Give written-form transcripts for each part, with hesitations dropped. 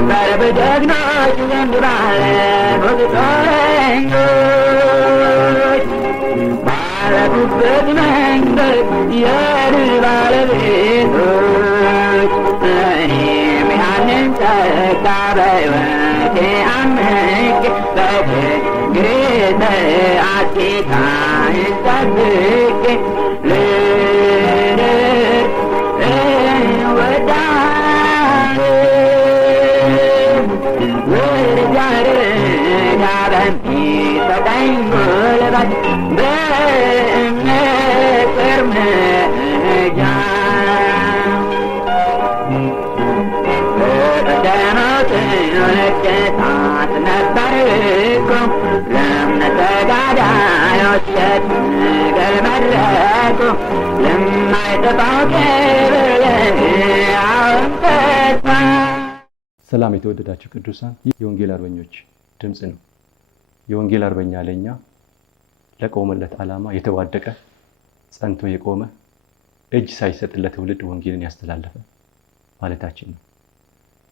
ነበር በጀግኖች ዘንድ ባለፉት ጦረኞች ባለፉበት መንገድ የድል ባለቤቶች እኔም ያንን ጸጋ በሕይወቴ አምቄ በችግሬ ሰዓት ጌታዬን ጠብቄ ሰላም የተወደዳችሁ ቅዱሳን፣ ይህ የወንጌል አርበኞች ድምጽ ነው። የወንጌል አርበኛ ለኛ ለቆመለት ዓላማ የተዋደቀ ጸንቶ የቆመ እጅ ሳይሰጥለት ለትውልድ ወንጌልን ያስተላለፈ ማለታችን ነው።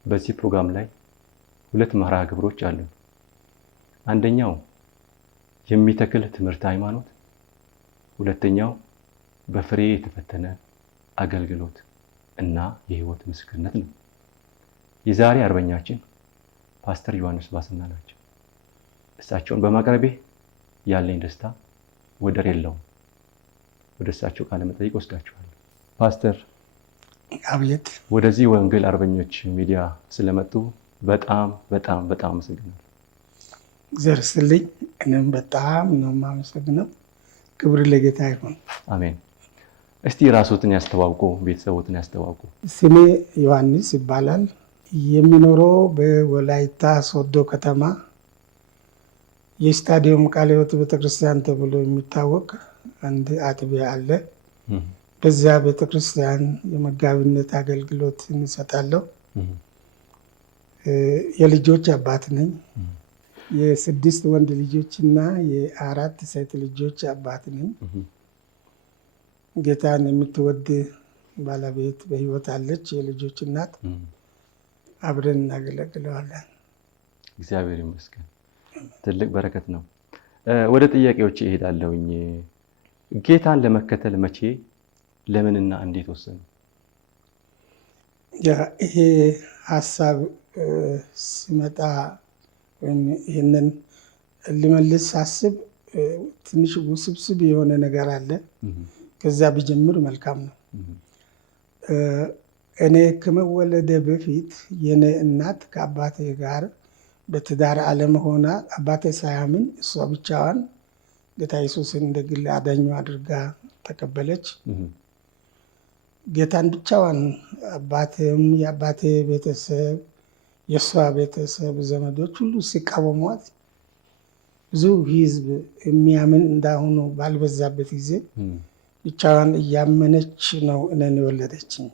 በዚህ ፕሮግራም ላይ ሁለት መርሃ ግብሮች አሉ። አንደኛው የሚተክል ትምህርት ሃይማኖት፣ ሁለተኛው በፍሬ የተፈተነ አገልግሎት እና የህይወት ምስክርነት ነው። የዛሬ አርበኛችን ፓስተር ዮሐንስ ባሰና ናቸው። እሳቸውን በማቅረቤ ያለኝ ደስታ ወደር የለውም። ወደ እሳቸው ቃለ መጠይቅ ወስዳችኋለሁ። ፓስተር አብየት ወደዚህ ወንጌል አርበኞች ሚዲያ ስለመጡ በጣም በጣም በጣም አመሰግናለሁ። እግዚአብሔር ይስጥልኝ። እኔም በጣም ነው የማመሰግነው። ክብር ለጌታ ይሁን። አሜን። እስቲ ራስዎትን ያስተዋውቁ፣ ቤተሰቦትን ያስተዋውቁ። ስሜ ዮሐንስ ይባላል። የሚኖረው በወላይታ ሶዶ ከተማ የስታዲየም ቃለ ሕይወት ቤተክርስቲያን ተብሎ የሚታወቅ አንድ አጥቢያ አለ። በዚያ ቤተክርስቲያን የመጋቢነት አገልግሎት እንሰጣለሁ። የልጆች አባት ነኝ። የ6 ወንድ ልጆችና የ4 ሴት ልጆች አባት ነኝ። ጌታን የምትወድ ባለቤት በህይወት አለች፣ የልጆች እናት። አብረን እናገለግለዋለን። እግዚአብሔር ይመስገን። ትልቅ በረከት ነው። ወደ ጥያቄዎች እሄዳለሁኝ። ጌታን ለመከተል መቼ፣ ለምንና እንዴት ወሰኑ? ይሄ ሀሳብ ሲመጣ ወይም ይህንን ልመልስ ሳስብ ትንሽ ውስብስብ የሆነ ነገር አለ። ከዛ ቢጀምር መልካም ነው። እኔ ከመወለደ በፊት የኔ እናት ከአባቴ ጋር በትዳር ዓለም ሆና አባቴ ሳያምን እሷ ብቻዋን ጌታ ኢየሱስን እንደ ግል አዳኙ አድርጋ ተቀበለች። ጌታን ብቻዋን አባቴም የአባቴ ቤተሰብ የእሷ ቤተሰብ ዘመዶች ሁሉ ሲቃወሟት ብዙ ህዝብ የሚያምን እንዳሁኑ ባልበዛበት ጊዜ ብቻዋን እያመነች ነው እኔን የወለደችኝ።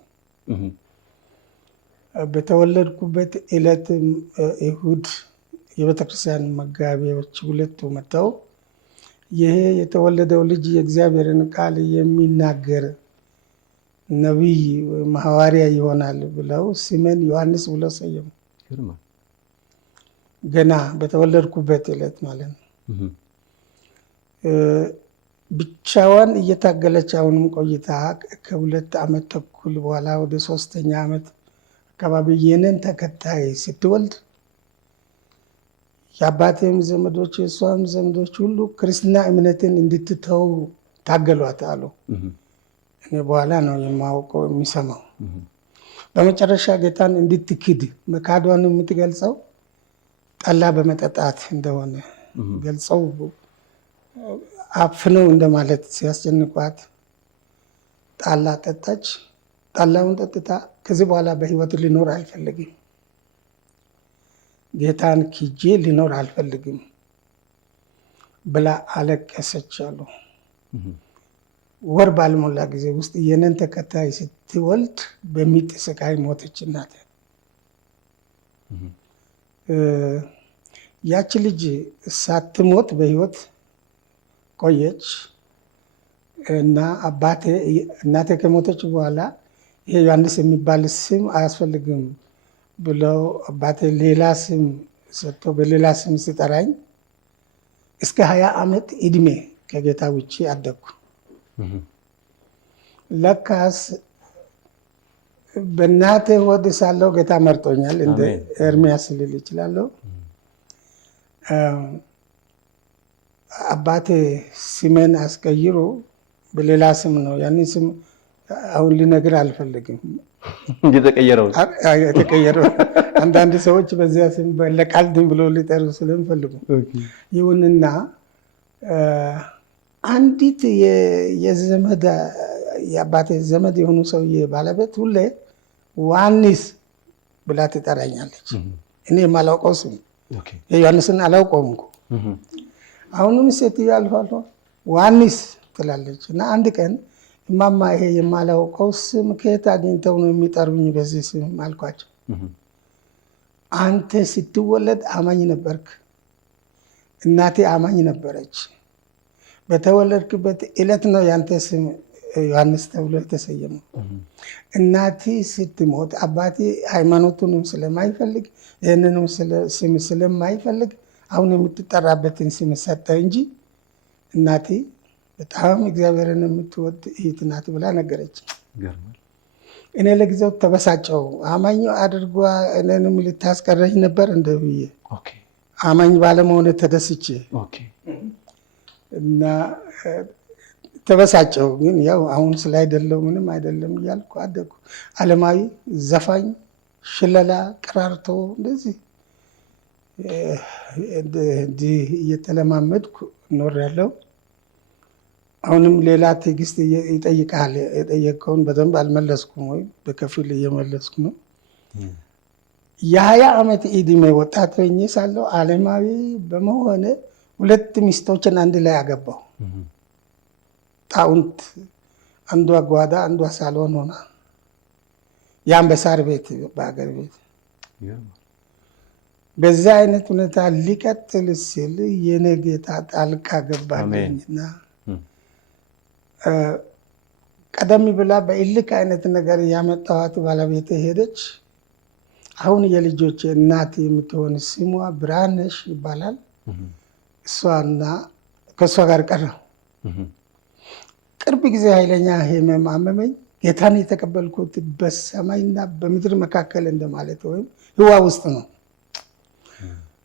በተወለድኩበት ዕለት እሁድ የቤተክርስቲያን መጋቢዎች ሁለቱ መጥተው ይሄ የተወለደው ልጅ የእግዚአብሔርን ቃል የሚናገር ነቢይ ወይም ሐዋርያ ይሆናል ብለው ስሜን ዮሐንስ ብለው ሰየሙ። ገና በተወለድኩበት ዕለት ማለት ነው። ብቻዋን እየታገለች አሁንም ቆይታ ከ2 ዓመት ተኩል በኋላ ወደ 3ኛ ዓመት አካባቢ የኔን ተከታይ ስትወልድ የአባቴም ዘመዶች የእሷም ዘመዶች ሁሉ ክርስትና እምነትን እንድትተው ታገሏት አሉ። እኔ በኋላ ነው የማውቀው የሚሰማው። በመጨረሻ ጌታን እንድትክድ መካዷን የምትገልጸው ጠላ በመጠጣት እንደሆነ ገልጸው አፍነው እንደማለት ሲያስጨንቋት ጠላ ጠጣች። ጠላውን ጠጥታ ከዚህ በኋላ በህይወት ሊኖር አልፈልግም፣ ጌታን ክጄ ሊኖር አልፈልግም ብላ አለቀሰች አሉ። ወር ባልሞላ ጊዜ ውስጥ የነን ተከታይ ስትወልድ በሚጥ ስቃይ ሞተች እናት። ያቺ ልጅ ሳትሞት በህይወት ቆየች እና እናቴ ከሞተች በኋላ ይሄ ዮሐንስ የሚባል ስም አያስፈልግም ብለው አባቴ ሌላ ስም ሰጥቶ በሌላ ስም ሲጠራኝ እስከ 20 ዓመት እድሜ ከጌታ ውጭ አደግኩ። ለካስ በእናቴ ሆድ ሳለሁ ጌታ መርጦኛል። እንደ ኤርሚያስ ልል ይችላለሁ። አባቴ ስሜን አስቀይሮ በሌላ ስም ነው። ያንን ስም አሁን ልነግር አልፈልግም። የተቀየረው አንዳንድ ሰዎች በዚያ ስም ለቃልድን ብሎ ሊጠሩ ስለሚፈልጉ፣ ይሁንና አንዲት የዘመድ የአባቴ ዘመድ የሆኑ ሰውዬ ባለቤት ሁሌ ዋኒስ ብላ ትጠራኛለች። እኔ የማላውቀው ስም የዮሐንስን አላውቀውም እኮ። አሁንም ሴትዮ አልፎ አልፎ ዋኒስ ትላለች እና አንድ ቀን እማማ ይሄ የማላውቀው ስም ከየት አግኝተው ነው የሚጠሩኝ በዚህ ስም አልኳቸው። አንተ ስትወለድ አማኝ ነበርክ፣ እናቴ አማኝ ነበረች። በተወለድክበት ዕለት ነው ያንተ ስም ዮሐንስ ተብሎ የተሰየመው። እናቴ ስትሞት አባቴ ሃይማኖቱንም ስለማይፈልግ ይህንንም ስም ስለማይፈልግ አሁን የምትጠራበትን ስም ሰጠ እንጂ እናቴ በጣም እግዚአብሔርን የምትወድ እህት ናት ብላ ነገረች። እኔ ለጊዜው ተበሳጨው። አማኝ አድርጓ እኔንም ልታስቀረኝ ነበር እንደ ብዬ አማኝ ባለመሆነ ተደስቼ እና ተበሳጨው። ግን ያው አሁን ስላይደለው ምንም አይደለም እያልኩ አደግኩ። ዓለማዊ ዘፋኝ፣ ሽለላ፣ ቀራርቶ እንደዚህ እየተለማመድኩ ኖሬያለሁ። አሁንም ሌላ ትዕግስት ይጠይቃል። የጠየቀውን በደንብ አልመለስኩም ወይ በከፊል እየመለስኩ ነው። የ20 ዓመት ዕድሜ ወጣት ሆኜ ሳለሁ ዓለማዊ በመሆነ 2 ሚስቶችን አንድ ላይ አገባሁ። ጣውንት፣ አንዷ ጓዳ አንዷ ሳሎን ሆና ያን በሳር ቤት በሀገር ቤት በዛ አይነት ሁኔታ ሊቀጥል ሲል የኔ ጌታ ጣልቃ ገባልኝና ቀደም ብላ በእልክ አይነት ነገር ያመጣኋት ባለቤቴ ሄደች። አሁን የልጆች እናት የምትሆን ስሟ ብርሃነሽ ይባላል። እሷና ከእሷ ጋር ቀረሁ። ቅርብ ጊዜ ኃይለኛ ህመም አመመኝ። ጌታን የተቀበልኩት በሰማይና በምድር መካከል እንደማለት ወይም ህዋ ውስጥ ነው።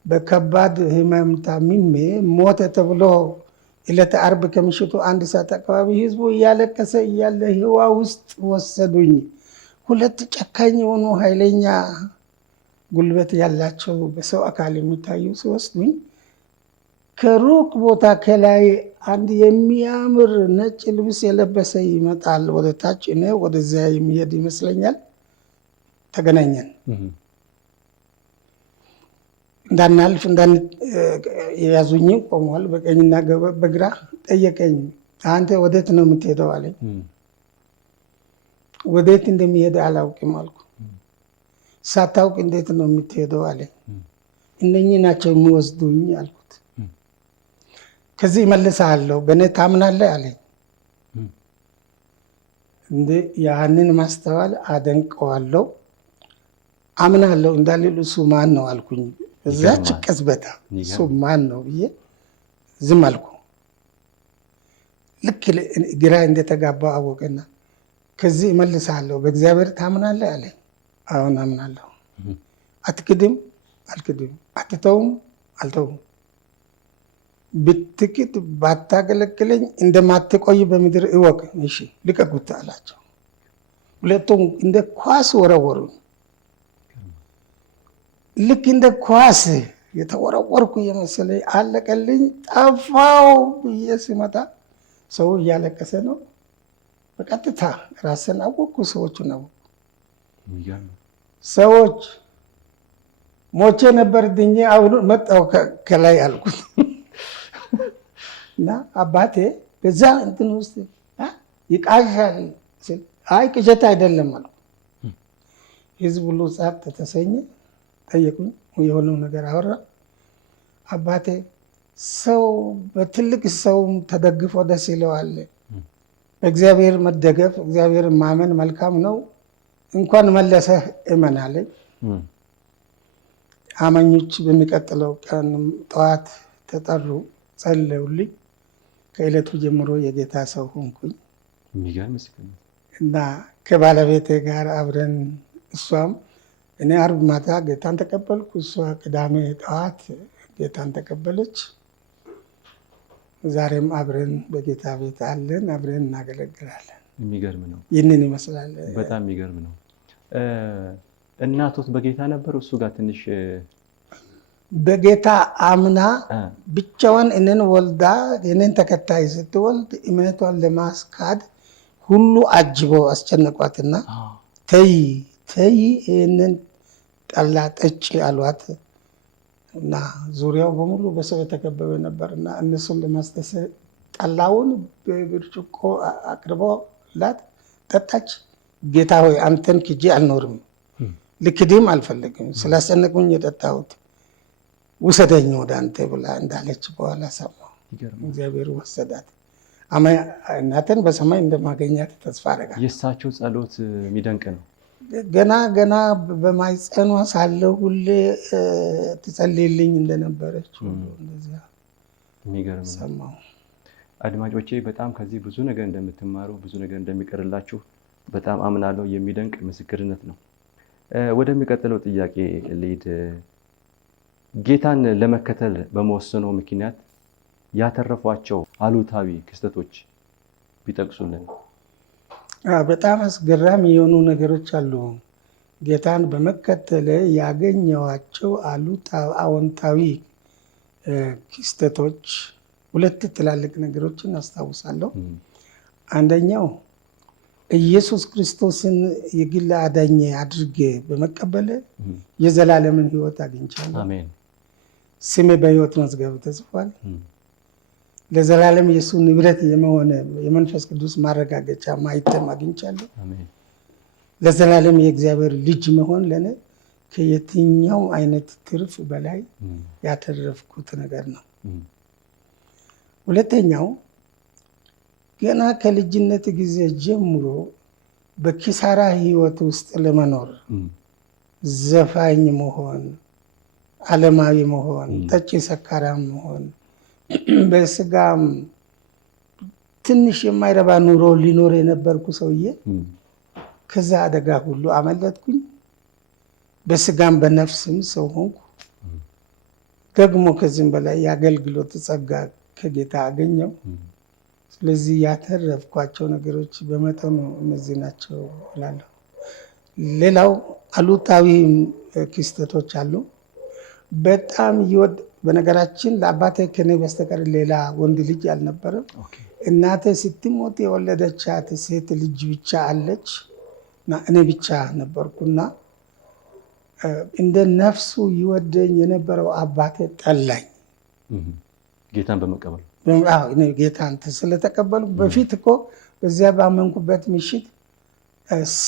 በከባድ ህመም ታምሜ ሞተ ተብሎ ዕለተ ዓርብ ከምሽቱ 1 ሰዓት አካባቢ ህዝቡ እያለቀሰ እያለ ህዋ ውስጥ ወሰዱኝ። 2 ጨካኝ የሆኑ ኃይለኛ ጉልበት ያላቸው በሰው አካል የሚታዩ ሲወስዱኝ ከሩቅ ቦታ ከላይ አንድ የሚያምር ነጭ ልብስ የለበሰ ይመጣል ወደ ታች። እኔ ወደዚያ የሚሄድ ይመስለኛል። ተገናኘን። እንዳናልፍ የያዙኝ ቆመዋል፣ በቀኝና በግራ። ጠየቀኝ፣ አንተ ወዴት ነው የምትሄደው አለኝ። ወዴት እንደሚሄድ አላውቅም አልኩ። ሳታውቅ እንዴት ነው የምትሄደው አለኝ። እነኚህ ናቸው የሚወስዱኝ አልኩት። ከዚህ እመልስሃለሁ፣ በእኔ ታምናለህ አለኝ። እንደ ያንን ማስተዋል አደንቀዋለሁ። አምናለሁ እንዳልል እሱ ማን ነው አልኩኝ። እዛች ቅጽበት እሱ ማን ነው ብዬ ዝም አልኩ። ልክ ግራ እንደተጋባው አወቀና ከዚህ እመልስሃለሁ፣ በእግዚአብሔር ታምናለህ አለኝ። አሁን አምናለሁ። አትክድም? አልክድም። አትተውም? አልተውም። ብትክድ ባታገለግለኝ እንደማትቆይ በምድር እወቅ። እሺ ልቀቁት አላቸው። ሁለቱም እንደ ኳስ ወረወሩኝ። ልክ እንደ ኳስ የተወረወርኩ የመሰለኝ አለቀልኝ። ጠፋው ብዬ ሲመጣ ሰው እያለቀሰ ነው። በቀጥታ ራስን አወቁ፣ ሰዎቹን አወቁ። ሰዎች ሞቼ ነበር ድኜ አሁን መጣሁ ከላይ አልኩት እና አባቴ በዛ እንትን ውስጥ ይቃዣል ሲል አይ ቅዠት አይደለም አልኩ። ህዝብ ሁሉ ጸጥ ተሰኘ። ጠየቁኝ፣ የሆነው ነገር አወራ። አባቴ ሰው በትልቅ ሰው ተደግፎ ደስ ይለዋል። በእግዚአብሔር መደገፍ እግዚአብሔር ማመን መልካም ነው። እንኳን መለሰህ እመን አለኝ። አማኞች በሚቀጥለው ቀን ጠዋት ተጠሩ፣ ጸለዩልኝ። ከዕለቱ ጀምሮ የጌታ ሰው ሆንኩኝ እና ከባለቤቴ ጋር አብረን እሷም እኔ ዓርብ ማታ ጌታን ተቀበልኩ፣ እሷ ቅዳሜ ጠዋት ጌታን ተቀበለች። ዛሬም አብረን በጌታ ቤት አለን፣ አብረን እናገለግላለን። የሚገርም ነው። ይህንን ይመስላል። በጣም የሚገርም ነው። እናቶት በጌታ ነበሩ? እሱ ጋር ትንሽ በጌታ አምና ብቻዋን እኔን ወልዳ የኔን ተከታይ ስትወልድ እምነቷን ለማስካድ ሁሉ አጅቦ አስጨነቋትና ተይ ይህንን ጠላ ጠጪ አሏት እና ዙሪያው በሙሉ በሰው የተከበበ ነበር እና እነሱን ለማስደሰት ጠላውን በብርጭቆ አቅርቦላት ጠጣች። ጌታ ሆይ አንተን ክጄ አልኖርም፣ ልክድም አልፈልግም፣ ስላስጨነቁኝ የጠጣሁት ውሰደኝ ወደ አንተ ብላ እንዳለች በኋላ ሰማሁ። እግዚአብሔር ወሰዳት። እናትን በሰማይ እንደማገኛት ተስፋ አደርጋለሁ። የእሳቸው ጸሎት የሚደንቅ ነው። ገና በማይጸኗ ሳለሁ ሁሌ ትጸልይልኝ እንደነበረች እንደዚያ የሚገርም ሰማሁ። አድማጮቼ በጣም ከዚህ ብዙ ነገር እንደምትማሩ ብዙ ነገር እንደሚቀርላችሁ በጣም አምናለሁ። የሚደንቅ ምስክርነት ነው። ወደሚቀጥለው ጥያቄ ልሂድ። ጌታን ለመከተል በመወሰኑ ምክንያት ያተረፏቸው አሉታዊ ክስተቶች ቢጠቅሱልን። በጣም አስገራሚ የሆኑ ነገሮች አሉ። ጌታን በመከተል ያገኘዋቸው አዎንታዊ ክስተቶች ሁለት ትላልቅ ነገሮችን አስታውሳለሁ። አንደኛው ኢየሱስ ክርስቶስን የግል አዳኜ አድርጌ በመቀበል የዘላለምን ሕይወት አግኝቻለሁ። አሜን። ስሜ በሕይወት መዝገብ ተጽፏል። ለዘላለም የእሱ ንብረት የመሆነ የመንፈስ ቅዱስ ማረጋገጫ ማይተም አግኝቻለሁ። ለዘላለም የእግዚአብሔር ልጅ መሆን ለእኔ ከየትኛው አይነት ትርፍ በላይ ያተረፍኩት ነገር ነው። ሁለተኛው ገና ከልጅነት ጊዜ ጀምሮ በኪሳራ ህይወት ውስጥ ለመኖር ዘፋኝ መሆን፣ ዓለማዊ መሆን፣ ጠጪ ሰካራም መሆን፣ በስጋም ትንሽ የማይረባ ኑሮ ሊኖር የነበርኩ ሰውዬ ከዛ አደጋ ሁሉ አመለጥኩኝ። በስጋም በነፍስም ሰው ሆንኩ። ደግሞ ከዚህም በላይ የአገልግሎት ጸጋ ከጌታ አገኘው። ስለዚህ ያተረፍኳቸው ነገሮች በመጠኑ እነዚህ ናቸው እላለሁ። ሌላው አሉታዊ ክስተቶች አሉ። በጣም በነገራችን ለአባቴ ከኔ በስተቀር ሌላ ወንድ ልጅ አልነበረም። እናቴ ስትሞት የወለደቻት ሴት ልጅ ብቻ አለች እና እኔ ብቻ ነበርኩና እንደ ነፍሱ ይወደኝ የነበረው አባቴ ጠላኝ። ጌታን በመቀበል ጌታን ስለተቀበሉ በፊት እኮ በዚያ ባመንኩበት ምሽት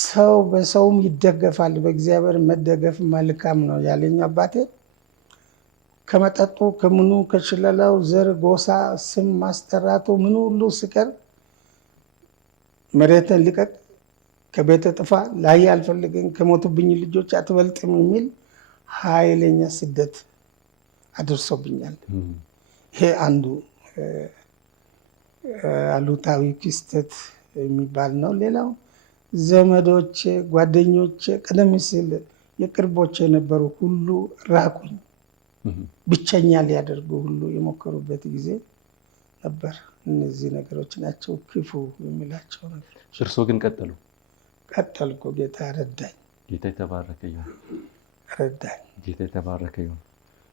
ሰው በሰውም ይደገፋል፣ በእግዚአብሔር መደገፍ መልካም ነው ያለኝ አባቴ ከመጠጡ ከምኑ ከሽለላው ዘር ጎሳ ስም ማስጠራቱ ምኑ ሁሉ ስቀር መሬትን ልቀቅ፣ ከቤተ ጥፋ፣ ላይ አልፈልግም፣ ከሞቱብኝ ልጆች አትበልጥም የሚል ኃይለኛ ስደት አድርሶብኛል። ይሄ አንዱ አሉታዊ ክስተት የሚባል ነው። ሌላው ዘመዶች፣ ጓደኞች ቀደም ሲል የቅርቦች የነበሩ ሁሉ ራቁኝ፣ ብቸኛ ሊያደርጉ ሁሉ የሞከሩበት ጊዜ ነበር። እነዚህ ነገሮች ናቸው ክፉ የሚላቸው ነገሮች። እርስዎ ግን ቀጠሉ? ቀጠልኩ። ጌታ ረዳኝ። ጌታ የተባረከ ይሁን። ረዳኝ። ጌታ የተባረከ ይሁን።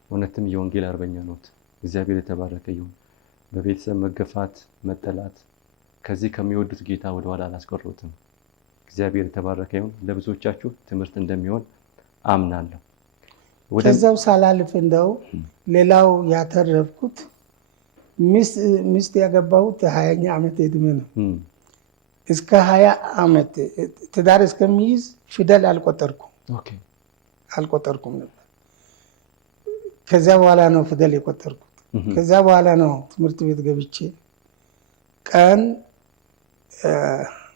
እውነትም የወንጌል አርበኛ ኖት። እግዚአብሔር የተባረከ ይሁን። በቤተሰብ መገፋት፣ መጠላት፣ ከዚህ ከሚወዱት ጌታ ወደኋላ አላስቀሩትም። እግዚአብሔር የተባረከ ይሁን። ለብዙዎቻችሁ ትምህርት እንደሚሆን አምናለሁ። ከዛው ሳላልፍ እንደው ሌላው ያተረፍኩት ሚስት ያገባሁት 20ኛ ዓመት ዕድሜ ነው። እስከ 20 ዓመት ትዳር እስከሚይዝ ፊደል አልቆጠርኩም ነበር። ከዚያ በኋላ ነው ፊደል የቆጠርኩት። ከዚያ በኋላ ነው ትምህርት ቤት ገብቼ ቀን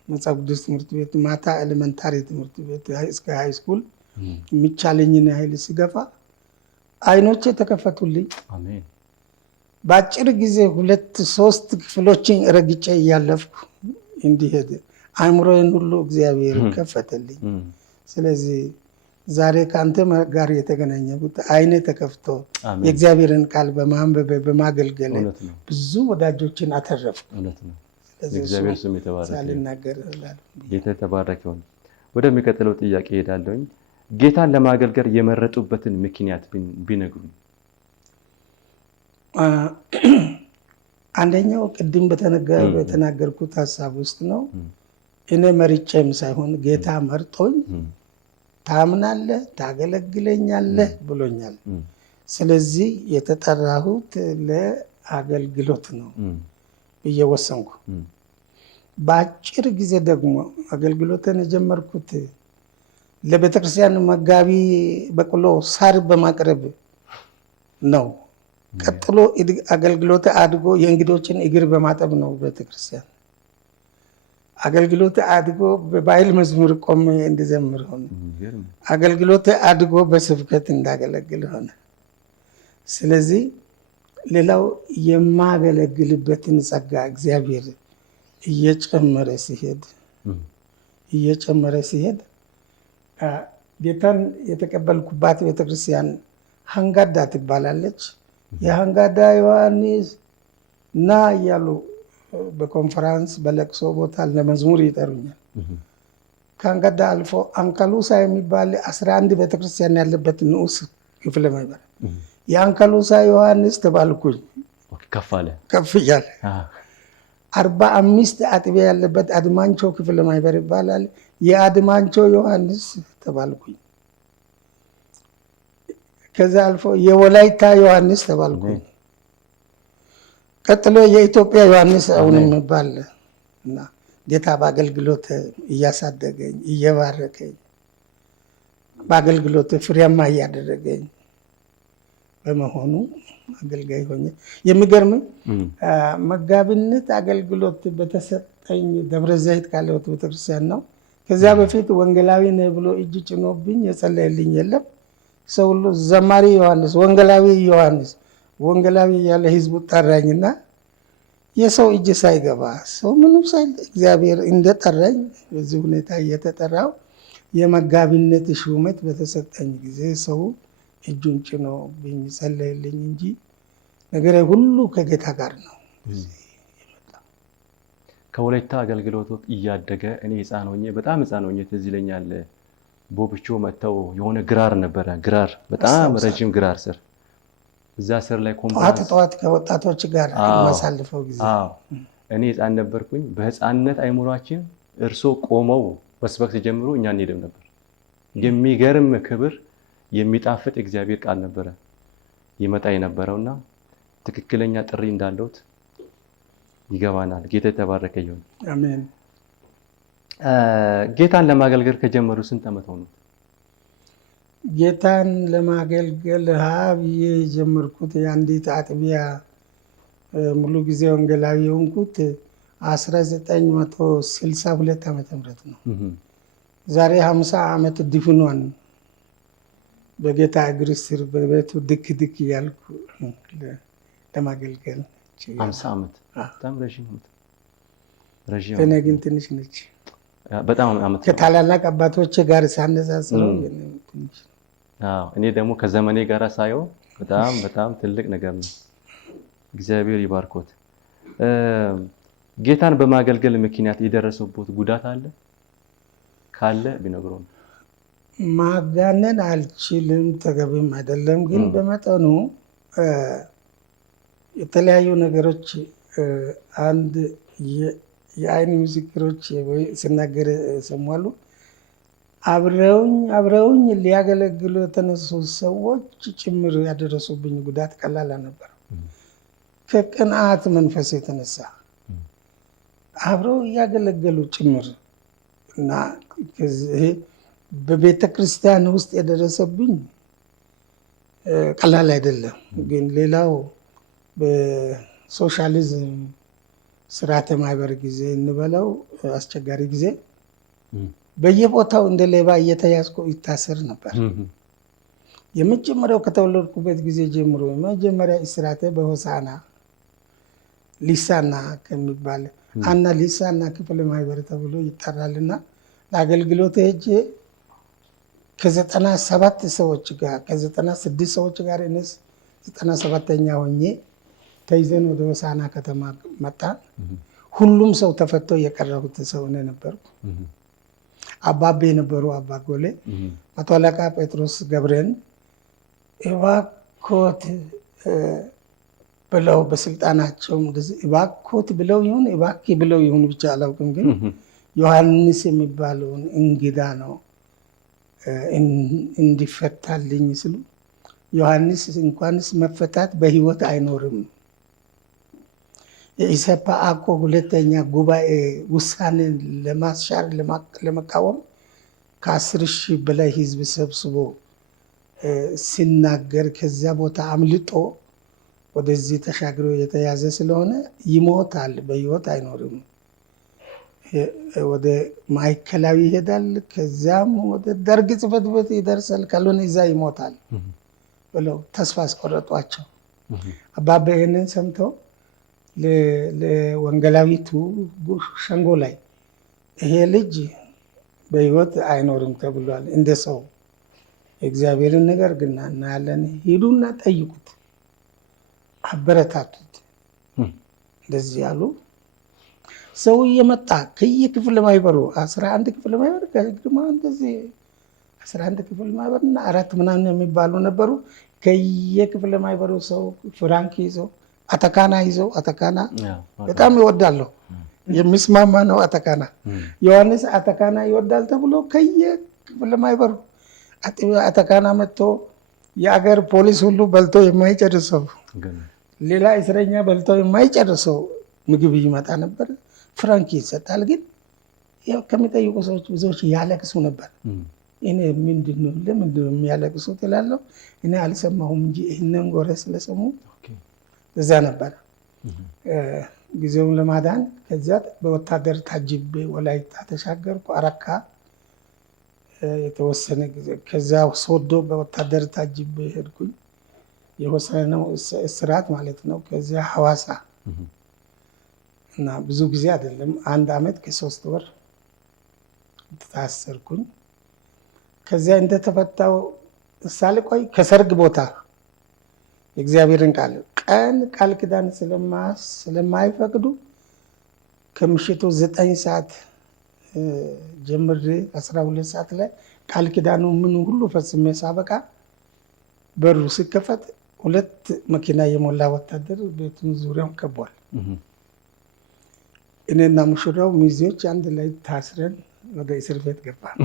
መጽሐፍ ቅዱስ ትምህርት ቤት፣ ማታ ኤሌመንታሪ ትምህርት ቤት እስከ ሃይ ስኩል የሚቻለኝን ያህል ሲገፋ አይኖቼ ተከፈቱልኝ። አሜን። በአጭር ጊዜ 2-3 ክፍሎችን ረግጬ እያለፍኩ እንዲሄድ አእምሮዬን ሁሉ እግዚአብሔር ከፈተልኝ። ስለዚህ ዛሬ ከአንተ ጋር የተገናኘሁት አይኔ ተከፍቶ የእግዚአብሔርን ቃል በማንበብ በማገልገል ብዙ ወዳጆችን አተረፍኩ። እግዚአብሔር ስም የተባረከ ሳልናገር ጌታ የተባረከ ይሁን። ወደሚቀጥለው ጥያቄ እሄዳለሁኝ። ጌታን ለማገልገል የመረጡበትን ምክንያት ቢነግሩኝ። አንደኛው ቅድም በተናገርኩት ሀሳብ ውስጥ ነው። እኔ መርጬም ሳይሆን ጌታ መርጦኝ ታምናለህ፣ ታገለግለኛለህ ብሎኛል። ስለዚህ የተጠራሁት ለአገልግሎት ነው ብዬ ወሰንኩ። በአጭር ጊዜ ደግሞ አገልግሎትን የጀመርኩት ለቤተክርስቲያን መጋቢ በቅሎ ሳር በማቅረብ ነው። ቀጥሎ አገልግሎት አድጎ የእንግዶችን እግር በማጠብ ነው። ቤተክርስቲያን አገልግሎት አድጎ በባይል መዝሙር ቆሜ እንድዘምር ሆነ። አገልግሎት አድጎ በስብከት እንዳገለግል ሆነ። ስለዚህ ሌላው የማገለግልበትን ጸጋ እግዚአብሔር እየጨመረ ሲሄድ ጌታን የተቀበልኩባት ቤተክርስቲያን ሃንጋዳ ትባላለች። የሃንጋዳ ዮሐንስ እና እያሉ በኮንፈራንስ በለቅሶ ቦታ ለመዝሙር ይጠሩኛል። ከሃንጋዳ አልፎ አንካሉሳ የሚባል 11 ቤተክርስቲያን ያለበት ንዑስ ክፍለ ማህበር የአንካሉሳ ዮሐንስ ተባልኩኝ። ከፍ እያለ 45 አጥቢያ ያለበት አድማንቾ ክፍለ ማህበር ይባላል። የአድማንቾ ዮሐንስ ተባልኩኝ። ከዛ አልፎ የወላይታ ዮሐንስ ተባልኩኝ። ቀጥሎ የኢትዮጵያ ዮሐንስ አሁንም ይባል እና ጌታ በአገልግሎት እያሳደገኝ እየባረከኝ በአገልግሎት ፍሬያማ እያደረገኝ በመሆኑ አገልጋይ ሆኜ የሚገርም መጋቢነት አገልግሎት በተሰጠኝ ደብረ ዘይት ካለሁት ቤተክርስቲያን ነው። ከዚያ በፊት ወንጌላዊ ነህ ብሎ እጅ ጭኖብኝ የጸለየልኝ የለም። ሰው ሁሉ ዘማሪ ዮሐንስ፣ ወንጌላዊ ዮሐንስ፣ ወንጌላዊ ያለ ህዝቡ ጠራኝና የሰው እጅ ሳይገባ ሰው ምንም ሳይል እግዚአብሔር እንደጠራኝ በዚህ ሁኔታ እየተጠራው የመጋቢነት ሹመት በተሰጠኝ ጊዜ ሰው እጁን ጭኖብኝ ጸለየልኝ እንጂ ነገሬ ሁሉ ከጌታ ጋር ነው። ከወላይታ አገልግሎት እያደገ እኔ በጣም ህፃን ሆኜ ትዝ ይለኛል። ቦብቾ መተው የሆነ ግራር ነበረ። ግራር በጣም ረጅም ግራር ስር እዛ ስር ላይ ጠዋት ከወጣቶች ጋር ማሳልፈው ጊዜ እኔ ህፃን ነበርኩኝ። በህፃንነት አይሙራችን እርሶ ቆመው መስበክ ሲጀምሩ እኛ እንሄድም ነበር። የሚገርም ክብር የሚጣፍጥ እግዚአብሔር ቃል ነበረ ይመጣ የነበረውና ትክክለኛ ጥሪ እንዳለውት ይገባናል። ጌታ የተባረከ ይሁን። አሜን። ጌታን ለማገልገል ከጀመሩ ስንት ዓመት ሆነ? ጌታን ለማገልገል ብዬ የጀመርኩት የአንዲት አጥቢያ ሙሉ ጊዜ ወንጌላዊ የሆንኩት 1962 ዓመተ ምህረት ነው። ዛሬ 50 ዓመት ድፍኗን በጌታ እግር ስር በቤቱ ድክ እያልኩ ለማገልገል 50 ዓመት በጣም ረዥም ዓመት። እኔ ግን ትንሽ ነች። በጣም ዓመት ከታላላቅ አባቶች ጋር ሳነጻጽረው ትንሽ። እኔ ደግሞ ከዘመኔ ጋር ሳየው በጣም ትልቅ ነገር ነው። እግዚአብሔር ይባርኮት። ጌታን በማገልገል ምክንያት የደረሰበት ጉዳት አለ ካለ ቢነግሩን። ማጋነን አልችልም፣ ተገቢም አይደለም። ግን በመጠኑ የተለያዩ ነገሮች አንድ የአይን ምስክሮች ሲናገር ሰማሉ። አብረውኝ ሊያገለግሉ የተነሱ ሰዎች ጭምር ያደረሱብኝ ጉዳት ቀላል ነበር። ከቅንዓት መንፈስ የተነሳ አብረው እያገለገሉ ጭምር እና በቤተ ክርስቲያን ውስጥ የደረሰብኝ ቀላል አይደለም። ግን ሌላው በሶሻሊዝም ስርዓተ ማህበር ጊዜ እንበለው አስቸጋሪ ጊዜ በየቦታው እንደ ሌባ እየተያዝኩ ይታሰር ነበር። የመጀመሪያው ከተወለድኩበት ጊዜ ጀምሮ የመጀመሪያ እስራቴ በሆሳና ሊሳና ከሚባል አና ሊሳና ክፍለ ማህበር ተብሎ ይጠራልና ለአገልግሎት ሄጄ ከ97 ሰዎች ጋር ከ96 ሰዎች ጋር እነስ 97ኛ ሆኜ ተይዘን ወደ ሆሳና ከተማ መጣን። ሁሉም ሰው ተፈቶ የቀረሁት ሰው እኔ ነበርኩ። አባቤ ነበሩ፣ አባ ጎሌ፣ መቶ አለቃ ጴጥሮስ ገብረን እባክዎት ብለው በስልጣናቸው እንደዚህ እባክዎት ብለው ይሁን እባክህ ብለው ይሁን ብቻ አላውቅም፣ ግን ዮሐንስ የሚባለውን እንግዳ ነው እንዲፈታልኝ ስሉ ዮሐንስ እንኳንስ መፈታት በህይወት አይኖርም። የኢሰፓ አኮ ሁለተኛ ጉባኤ ውሳኔን ለማስሻር ለመቃወም ከ10,000 በላይ ህዝብ ሰብስቦ ሲናገር ከዚያ ቦታ አምልጦ ወደዚህ ተሻግሮ የተያዘ ስለሆነ ይሞታል፣ በህይወት አይኖርም። ወደ ማዕከላዊ ይሄዳል፣ ከዚያም ወደ ደርግ ጽሕፈት ቤት ይደርሳል፣ ካልሆነ እዛ ይሞታል ብለው ተስፋ አስቆረጧቸው። አባባ ይህንን ሰምተው ለወንጌላዊቱ ሸንጎ ላይ ይሄ ልጅ በህይወት አይኖርም ተብሏል፣ እንደ ሰው የእግዚአብሔርን ነገር ግን እናያለን፣ ሂዱና ጠይቁት፣ አበረታቱት። እንደዚህ ያሉ ሰው እየመጣ ከየክፍለ ማህበሩ 11 ክፍለ ማህበር ከግርማ እንደዚህ 11 ክፍለ ማህበርና 4 ምናምን የሚባሉ ነበሩ። ከየክፍለ ማህበሩ ሰው ፍራንክ ይዘው አተካና ይዘው አተካና በጣም ይወዳለሁ፣ የሚስማማ ነው አተካና። ዮሐንስ አተካና ይወዳል ተብሎ ከየክፍለ ማህበሩ አተካና መጥቶ የአገር ፖሊስ ሁሉ በልቶ የማይጨርሰው ሌላ እስረኛ በልቶ የማይጨርሰው ምግብ ይመጣ ነበር። ፍራንክ ይሰጣል። ግን ያው ከሚጠይቁ ሰዎች ብዙዎች ያለቅሱ ነበር። እኔ ምንድነው ለምንድነው የሚያለቅሱት እላለሁ። እኔ አልሰማሁም እንጂ ይህንን ጎረ ስለሰሙ እዛ ነበር ጊዜውን ለማዳን። ከዚያ በወታደር ታጅቤ ወላይታ ተሻገርኩ፣ አረካ የተወሰነ ጊዜ። ከዚያ ሶዶ በወታደር ታጅቤ ሄድኩኝ፣ የወሰነው እስራት ማለት ነው። ከዚያ ሐዋሳ እና ብዙ ጊዜ አይደለም 1 ዓመት ከ3 ወር ታሰርኩኝ። ከዚያ እንደተፈታው ሳልቆይ ከሰርግ ቦታ የእግዚአብሔርን ቃል ኪዳን ስለማይፈቅዱ ከምሽቱ 9 ሰዓት ጀምሬ 12 ሰዓት ላይ ቃል ኪዳኑ ምን ሁሉ ፈጽሜ ሳበቃ በሩ ሲከፈት 2 መኪና የሞላ ወታደር ቤቱን ዙሪያውን ከቧል። እኔና ሙሽራው ሚዜዎች አንድ ላይ ታስረን ወደ እስር ቤት ገባን።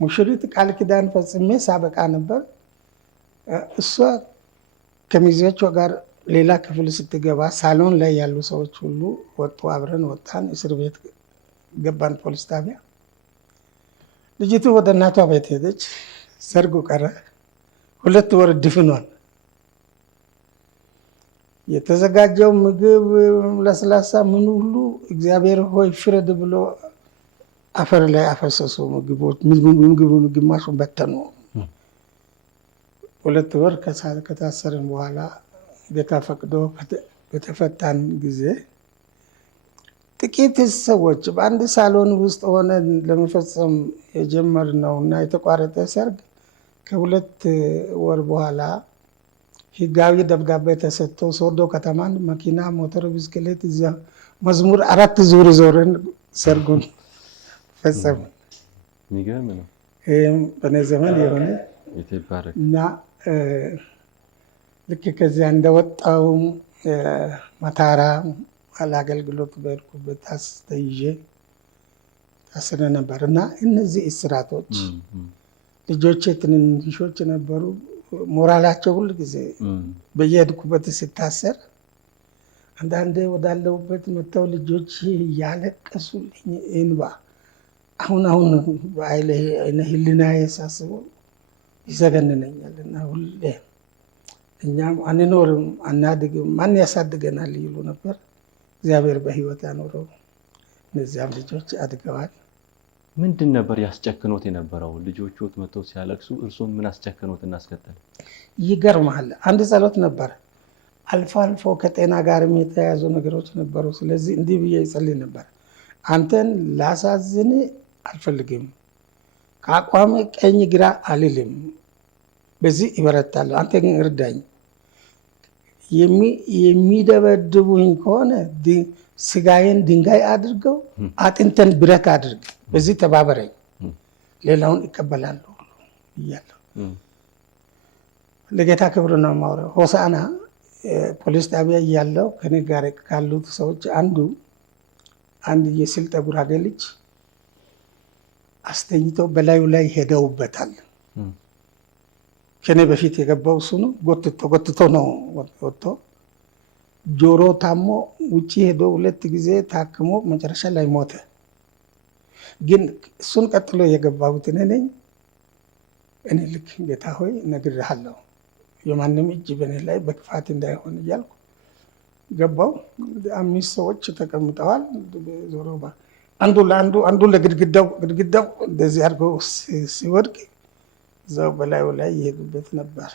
ሙሽሪት ቃል ኪዳን ፈጽሜ ሳበቃ ነበር። እሷ ከሚዜዎቿ ጋር ሌላ ክፍል ስትገባ ሳሎን ላይ ያሉ ሰዎች ሁሉ ወጡ፣ አብረን ወጣን፣ እስር ቤት ገባን፣ ፖሊስ ጣቢያ። ልጅቱ ወደ እናቷ ቤት ሄደች። ሰርጉ ቀረ። 2 ወር ድፍኗል። የተዘጋጀው ምግብ ለስላሳ ምን ሁሉ እግዚአብሔር ሆይ ፍረድ ብሎ አፈር ላይ አፈሰሱ። ምግቡን ግማሹን በተኑ። 2 ወር ከታሰርን በኋላ ጌታ ፈቅዶ በተፈታን ጊዜ ጥቂት ሰዎች በአንድ ሳሎን ውስጥ ሆነን ለመፈጸም የጀመርነው እና የተቋረጠ ሰርግ ከ2 ወር በኋላ ህጋዊ ደብዳቤ ተሰጥቶ ሶዶ ከተማን መኪና፣ ሞተር፣ ብስክሌት እዚያ መዝሙር 4 ዙር ዞረን ሰርጉን ፈጸሙ። የሚገርም ነው። ይህም በእኔ ዘመን የሆነ እና ልክ ከዚያ እንደወጣው መታራ አገልግሎት በሄድኩበት ተይዤ ታስሬ ነበር እና እነዚህ እስራቶች ልጆቼ ትንንሾች ነበሩ። ሞራላቸው ሁሉ ጊዜ በየሄድኩበት ሲታሰር አንዳንዴ ወዳለሁበት መጥተው ልጆች ያለቀሱልኝ እንባ አሁን በአይነ ህሊናዬ ሳስበው ይዘገንነኛል እና ሁሌ እኛም አንኖርም አናድግም ማን ያሳድገናል ይሉ ነበር። እግዚአብሔር በህይወት ያኖረው እነዚያም ልጆች አድገዋል። ምንድን ነበር ያስጨክኖት የነበረው? ልጆቹት መጥተው ሲያለቅሱ እርሱን ምን አስጨክኖት እናስከተል? ይገርማል። አንድ ጸሎት ነበር። አልፎ አልፎ ከጤና ጋርም የተያያዙ ነገሮች ነበሩ። ስለዚህ እንዲህ ብዬ ይጸልይ ነበር። አንተን ላሳዝን አልፈልግም፣ ከአቋሜ ቀኝ ግራ አልልም፣ በዚህ ይበረታለሁ። አንተ ግን እርዳኝ። የሚደበድቡኝ ከሆነ ስጋዬን ድንጋይ አድርገው አጥንተን ብረት አድርግ፣ በዚህ ተባበረኝ፣ ሌላውን ይቀበላለሁ ብያለሁ። ለጌታ ክብር ነው የማወራው። ሆሳና ፖሊስ ጣቢያ እያለሁ ከኔ ጋር ካሉት ሰዎች አንድ የስልጠ ጉራጌ ልጅ አስተኝተው በላዩ ላይ ሄደውበታል። ከኔ በፊት የገባው እሱ ነው። ጎትቶ ነው ወጥቶ ጆሮ ታሞ ውጪ ሄዶ 2 ጊዜ ታክሞ መጨረሻ ላይ ሞተ። ግን እሱን ቀጥሎ የገባሁት እኔ ነኝ። እኔ ልክ ጌታ ሆይ እነግርሃለሁ የማንም እጅ በእኔ ላይ በክፋት እንዳይሆን እያልኩ ገባው። 5 ሰዎች ተቀምጠዋል። ዞሮ አንዱ ለግድግዳው እንደዚህ አድርገው ሲወድቅ እዛው በላዩ ላይ ይሄዱበት ነበር።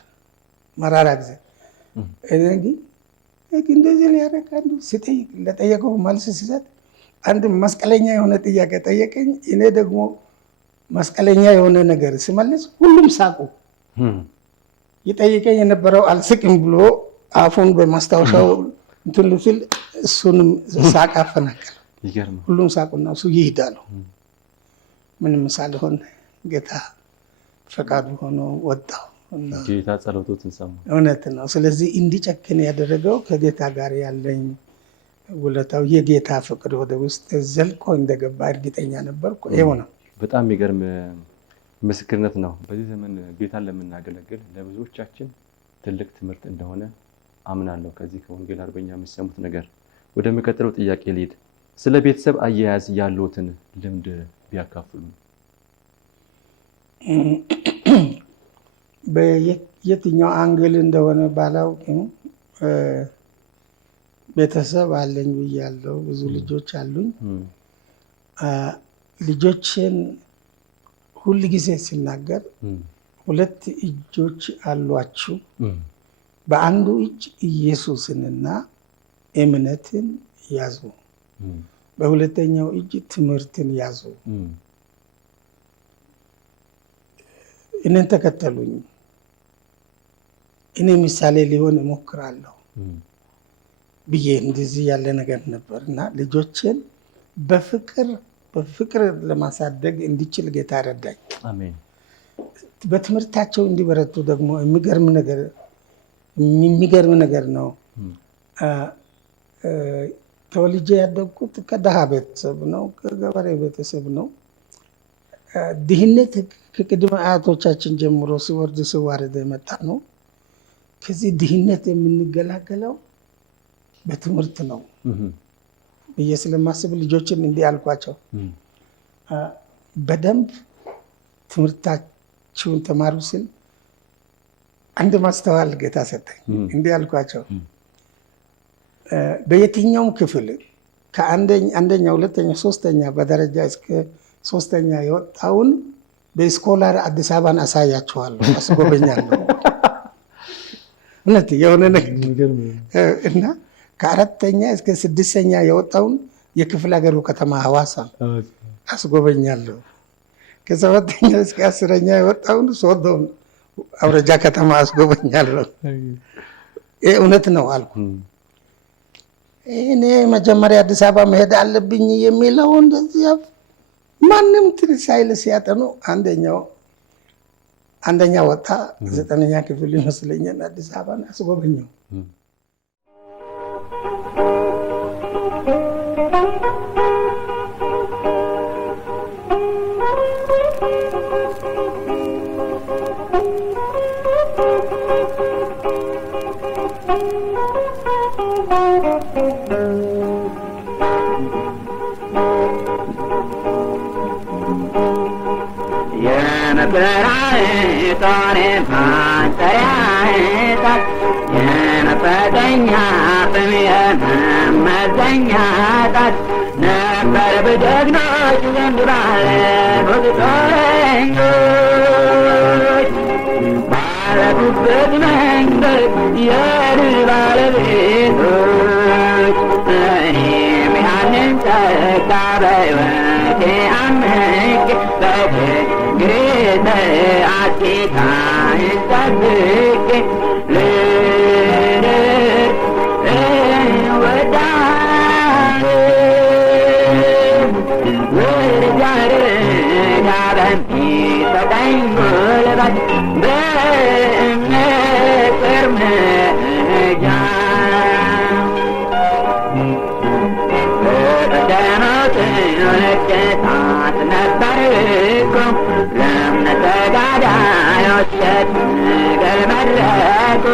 መራራ ጊዜ እኔ ግን እንደዚህ ሊያደርግ አንዱ ሲጠይቅ ለጠየቀው መልስ ሲሰጥ አንድ መስቀለኛ የሆነ ጥያቄ ጠየቀኝ። እኔ ደግሞ መስቀለኛ የሆነ ነገር ሲመልስ ሁሉም ሳቁ። ይጠይቀኝ የነበረው አልስቅም ብሎ አፉን በማስታወሻው እንትን ሲል እሱንም ሳቅ አፈናቀለ። ሁሉም ሳቁና እሱ ይሄዳሉ። ምንም ሳልሆን ጌታ ፈቃዱ ሆኖ ወጣው። ጌታ ጸሎቱን ሰማ። እውነት ነው። ስለዚህ እንዲጨክን ያደረገው ከጌታ ጋር ያለኝ ውለታው የጌታ ፍቅር ወደ ውስጥ ዘልቆ እንደገባ እርግጠኛ ነበርኩ። ይሄው ነው። በጣም የሚገርም ምስክርነት ነው። በዚህ ዘመን ጌታን ለምናገለግል ለብዙዎቻችን ትልቅ ትምህርት እንደሆነ አምናለሁ። ከዚህ ከወንጌል አርበኛ የምትሰሙት ነገር። ወደሚቀጥለው ጥያቄ ልሂድ። ስለ ቤተሰብ አያያዝ ያሉትን ልምድ ቢያካፍሉ። በየትኛው አንግል እንደሆነ ባላውቅም ቤተሰብ አለኝ ብያለሁ። ብዙ ልጆች አሉኝ። ልጆችን ሁል ጊዜ ሲናገር 2 እጆች አሏችሁ፣ በአንዱ እጅ ኢየሱስንና እምነትን ያዙ፣ በሁለተኛው እጅ ትምህርትን ያዙ። እኔን ተከተሉኝ፣ እኔ ምሳሌ ሊሆን እሞክራለሁ ብዬ እንደዚህ ያለ ነገር ነበር እና ልጆችን በፍቅር ለማሳደግ እንዲችል ጌታ ረዳኝ። አሜን። በትምህርታቸው እንዲበረቱ ደግሞ የሚገርም ነገር ነው። ተወልጄ ያደግኩት ከድሃ ቤተሰብ ነው፣ ከገበሬ ቤተሰብ ነው። ድህነት ከቅድመ አያቶቻችን ጀምሮ ሲወርድ ሲዋረድ የመጣ ነው። ከዚህ ድህነት የምንገላገለው በትምህርት ነው ብዬ ስለማስብ ልጆችን እንዲህ አልኳቸው፣ በደንብ ትምህርታችሁን ተማሩ ስል አንድ ማስተዋል ጌታ ሰጠኝ። እንዲህ አልኳቸው፣ በየትኛውም ክፍል ከአንደኛ፣ ሁለተኛ፣ 3ኛ በደረጃ እስከ 3ኛ የወጣውን በስኮላር አዲስ አበባን አሳያችኋለሁ፣ አስጎበኛለሁ። እውነት የሆነ ነገር እና ከ4ኛ እስከ 6ኛ የወጣውን የክፍለ ሀገሩ ከተማ ሐዋሳ አስጎበኛለሁ። ከ7ኛ እስከ 10ኛ የወጣውን ሶዶን አውራጃ ከተማ አስጎበኛለሁ። ይህ እውነት ነው አልኩ። እኔ መጀመሪያ አዲስ አበባ መሄድ አለብኝ የሚለው እንደዚህ ማንም ትንሽ ሳይል ሲያጠኑ አንደኛ ወጣ። 9ኛ ክፍል ይመስለኛል አዲስ አበባን አስጎበኘው። የመከራዬ ማሰሪያ እሳት የመፈተኛ ፍም የመመዘኛ ጣት ነበር በጀግኖች ዘንድ ባለፉት ጦረኞች ባለፉበት መንገድ የድል ባለቤቶች እኔም ያንን ጸጋ በሕይወቴ አምቄ በችግሬ ሰዓት ጌታዬን ጠብቄ ልድር እወዳለሁ። ልጃርዳ በሚሰጠኝ ጉልበት በእምነት እርምጃ በቀደሙት ነገሥታት ነበር እኮ ለእምነት ተጋዳዮች የትግል መድረኩ